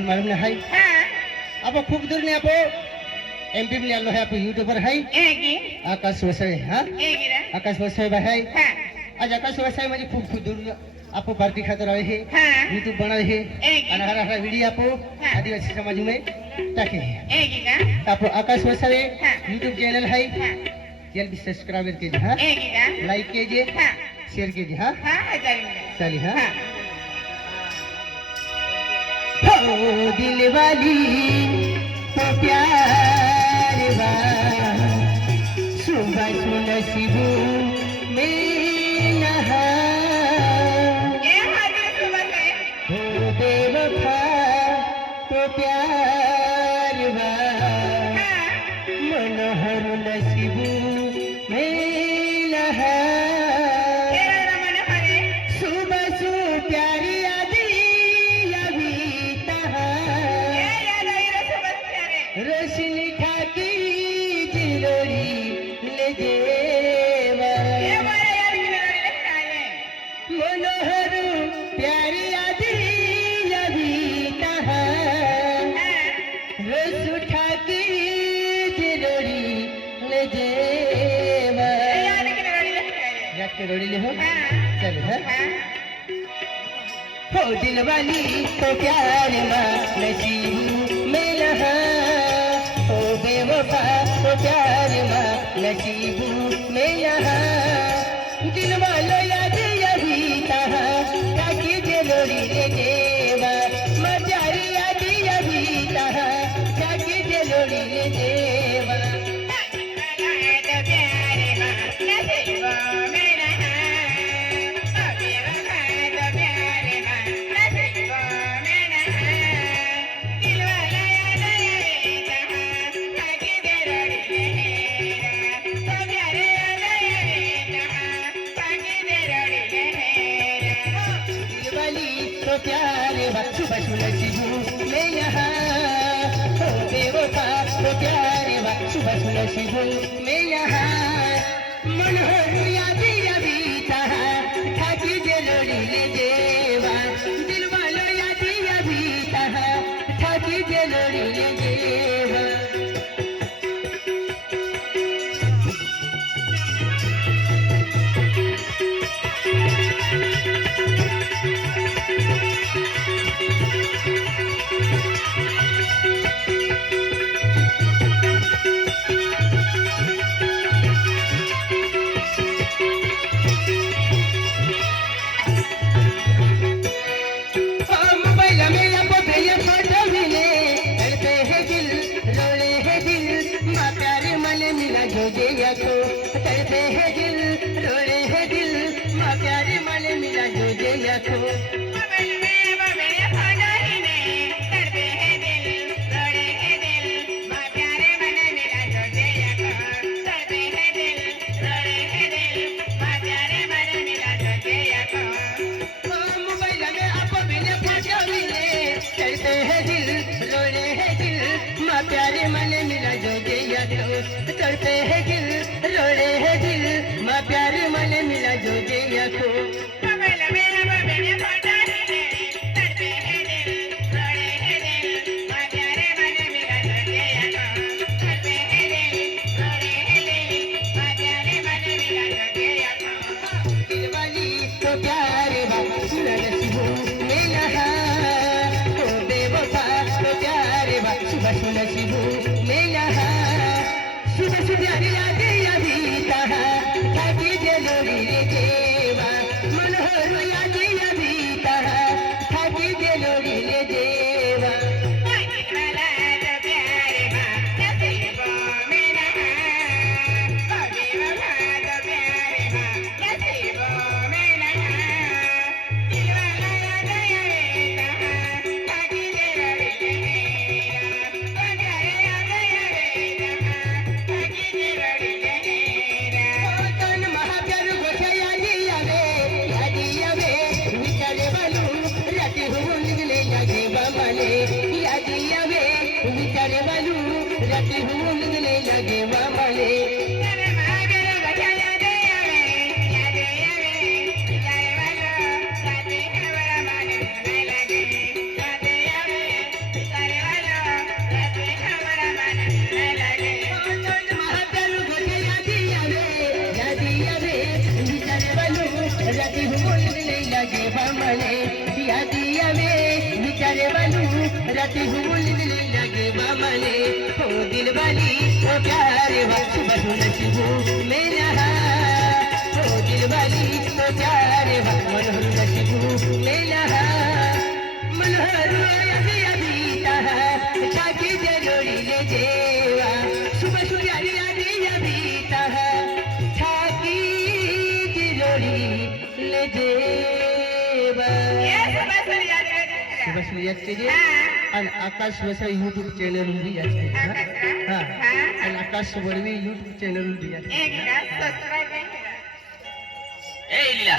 फिर मालूम ना है हाँ अब खूब दूर ने आप एमपी में आलो है आप यूट्यूबर है एक आकाश वसाई हाँ रे आकाश वसाई भाई हाँ आज आकाश वसाई म्हणजे खूप दूर आपको भारती खातर आए हैं हाँ यूट्यूब बनाए हैं एक और हरा हरा वीडियो आपको हाँ। आदिवासी समाज में टाके हैं एक का आप आकाश वसाई हाँ। यूट्यूब चैनल है हाँ चैनल भी सब्सक्राइब कीजिए हाँ एक का लाइक कीजिए हाँ शेयर कीजिए हाँ हाँ चलेंगे चलिए हाँ हाँ हो दिल वाली तो प्यार बा सुबह नसीबू में नहा ये हमारे सुबह से हो बेवफा तो प्यार बा हाँ मनोहर नसीबू में नहा तेरा मन हरे सुबह सु प्यारी आदि अभी तहा ये याद आई रे सुबह से रे रोशनी ठाकी जिलोरी ले जेवा ये हमारे यार की लड़ाई लेकर आए मनोहर प्यारी आदि अभी तहा हाँ रोश ठाकी जिलोरी ले जेवा ये याद की लड़ाई लेकर आए याद के रोड़ी ले हो हाँ चल है हाँ हो दिल वाली तो प्यार माँ नसीब में रहा हो बेवफा तो प्यार माँ नसीब में रहा दिल वालो याद अभी तहा ताकि जलोरी ले देवा मजारी याद अभी तहा ताकि जलोरी ले देवा दिल वाली तो प्यार बच्चू बच्चू नसीबू में यहाँ हो बेवफा तो प्यार बच्चू बच्चू नसीबू में यहाँ मनोहर याद अभी तहा ठाकी जलोरी ले जेवा दिल वालो याद अभी तहा ठाकी जलोरी ले जेवा मोबाइल में अब भैया फोटो मिले तड़पे है दिल रोले है दिल माँ प्यारे मन मिला जो दिया को तड़पे है दिल रोले है दिल माँ प्यारे मन मिला जो दिया को मोबाइल में अब भैया फोटो मिले तड़पे है दिल रोले है दिल माँ प्यारे मन मिला जो दिया को तड़पे है दिल रोले है दिल माँ प्यारे मन मिला जो दिया को दिल वाली तो प्यार बाबू नसीबू में नहा हो बेवफा तो प्यार बाबू नसीबू में नहा सुबह सुबह याद अभी तहा ताकि जलोरी ले जेवा मनोहर याद अभी तहा ताकि जलोरी ले जेवा तन महाप्यार गोठे यादी आवे विचारे बालू राती हुमुलले लागे बामले यादी आवे विचारे बालू राती हुमुलले लागे बामले हो दिल वाली ओ प्यारे वक्त सुबह नसीबू मेरा हो दिल वाली ओ प्यारे वक्त मनोहर नसीबू मेरा मनोहर अभी अभी ताहा छाती जलोड़ी ले जेवा सुबह सुजारी आदि अभी ताहा छाती जलोड़ी ले जेवा सुबह सूर्याचे जे आणि आकाश वसई यूट्यूब चॅनल वर याचे हा आणि आकाश वरवी यूट्यूब चॅनल वर याचे एक का सबस्क्राइब नाही केलं. ए इल्ला